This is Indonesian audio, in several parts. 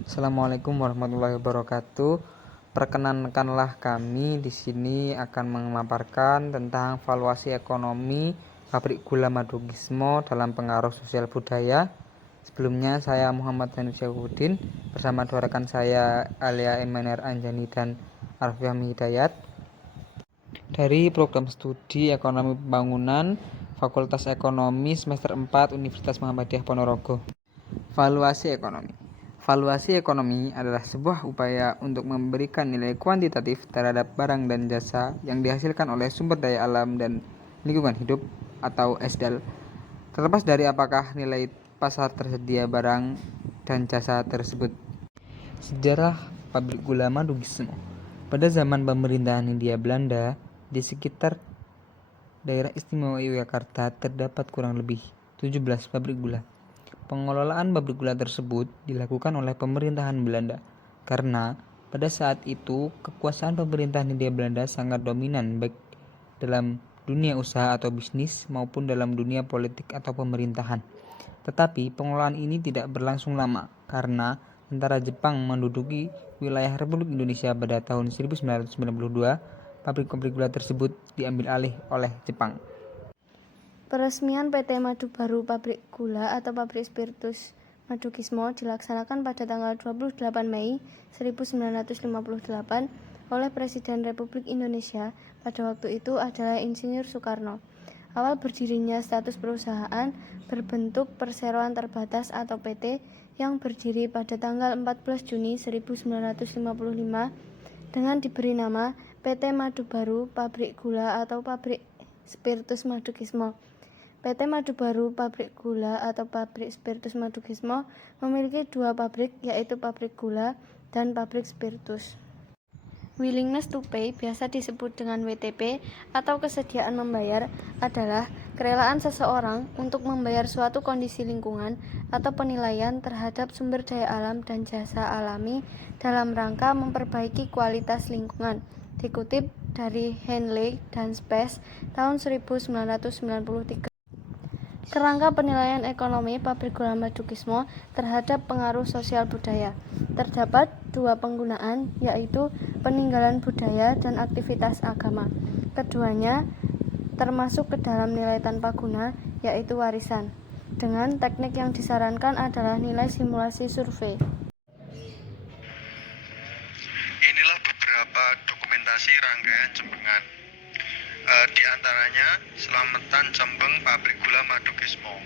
Assalamualaikum warahmatullahi wabarakatuh. Perkenankanlah kami di sini akan memaparkan tentang valuasi ekonomi pabrik gula Madu Gismo dalam pengaruh sosial budaya. Sebelumnya saya Muhammad Hanif Syaifuddin bersama dua rekan saya Alia Emener Anjani dan Arfiah Hidayat dari program studi Ekonomi Pembangunan Fakultas Ekonomi semester 4 Universitas Muhammadiyah Ponorogo. Valuasi ekonomi. Valuasi ekonomi adalah sebuah upaya untuk memberikan nilai kuantitatif terhadap barang dan jasa yang dihasilkan oleh sumber daya alam dan lingkungan hidup atau SDAL, terlepas dari apakah nilai pasar tersedia barang dan jasa tersebut. Sejarah pabrik gula Madu Gismo. Pada zaman pemerintahan Hindia Belanda, di sekitar daerah istimewa Yogyakarta terdapat kurang lebih 17 pabrik gula. Pengelolaan pabrik gula tersebut dilakukan oleh pemerintahan Belanda karena pada saat itu kekuasaan pemerintahan Hindia Belanda sangat dominan baik dalam dunia usaha atau bisnis maupun dalam dunia politik atau pemerintahan. Tetapi pengelolaan ini tidak berlangsung lama karena tentara Jepang menduduki wilayah Republik Indonesia pada tahun 1992. Pabrik-pabrik gula tersebut diambil alih oleh Jepang. Peresmian PT Madu Baru Pabrik Gula atau Pabrik Spiritus Madu Gismo dilaksanakan pada tanggal 28 Mei 1958 oleh Presiden Republik Indonesia pada waktu itu adalah Insinyur Soekarno. Awal berdirinya status perusahaan berbentuk perseroan terbatas atau PT yang berdiri pada tanggal 14 Juni 1955 dengan diberi nama PT Madu Baru Pabrik Gula atau Pabrik Spiritus Madu Gismo. PT Madu Baru Pabrik Gula atau Pabrik Spiritus Madu Gismo memiliki dua pabrik, yaitu pabrik gula dan pabrik spiritus. Willingness to pay, biasa disebut dengan WTP atau kesediaan membayar, adalah kerelaan seseorang untuk membayar suatu kondisi lingkungan atau penilaian terhadap sumber daya alam dan jasa alami dalam rangka memperbaiki kualitas lingkungan. Dikutip dari Henley dan Space tahun 1993. Kerangka penilaian ekonomi pabrik gula Madu Gismo terhadap pengaruh sosial budaya. Terdapat dua penggunaan, yaitu peninggalan budaya dan aktivitas agama. Keduanya termasuk ke dalam nilai tanpa guna, yaitu warisan. Dengan teknik yang disarankan adalah nilai simulasi survei. Inilah beberapa dokumentasi rangkaian Jembengan. Di antaranya Selamatan Jembeng Pabrik Gula Madu Gismo.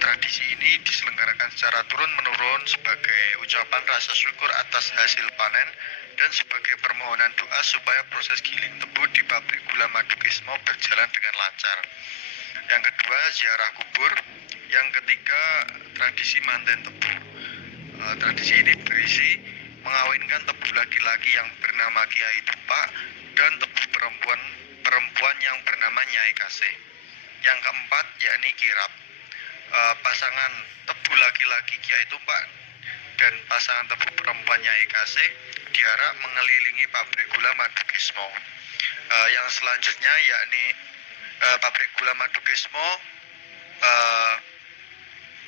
Tradisi ini diselenggarakan secara turun-menurun sebagai ucapan rasa syukur atas hasil panen dan sebagai permohonan doa supaya proses giling tebu di pabrik gula Madu Gismo berjalan dengan lancar. Yang kedua, ziarah kubur. Yang ketiga, tradisi manten tebu. Tradisi ini berisi mengawinkan tebu laki-laki yang bernama Kiai Tupak dan tebu perempuan yang bernama Nyai Kasih. Yang keempat yakni kirap. Pasangan tebu laki-laki Kiai Tupak dan pasangan tebu perempuan Nyai Kasih diarak mengelilingi pabrik gula Madu Gismo. Yang selanjutnya yakni pabrik gula Madu Gismo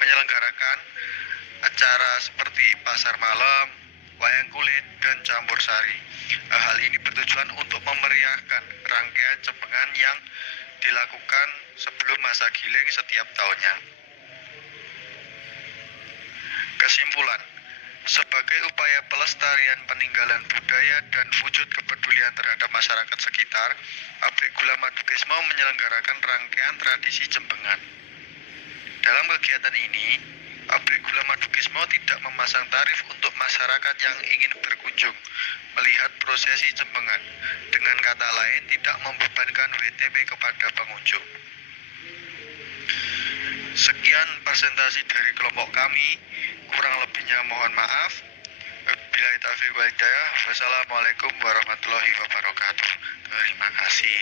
menyelenggarakan acara seperti pasar malam, wayang kulit, dan campur sari. Hal ini bertujuan untuk memeriahkan rangkaian Jembengan yang dilakukan sebelum masa giling setiap tahunnya. Kesimpulan, sebagai upaya pelestarian peninggalan budaya dan wujud kepedulian terhadap masyarakat sekitar, pabrik gula Madu Gismo menyelenggarakan rangkaian tradisi Jembengan. Dalam kegiatan ini, pabrik gula Madu Gismo tidak memasang tarif untuk masyarakat yang ingin berkunjung melihat prosesi Jembengan. Dengan kata lain, tidak membebankan WTP kepada pengunjung. Sekian presentasi dari kelompok kami. Kurang lebihnya mohon maaf. Billahi taufiq wal hidayah. Wassalamualaikum warahmatullahi wabarakatuh. Terima kasih.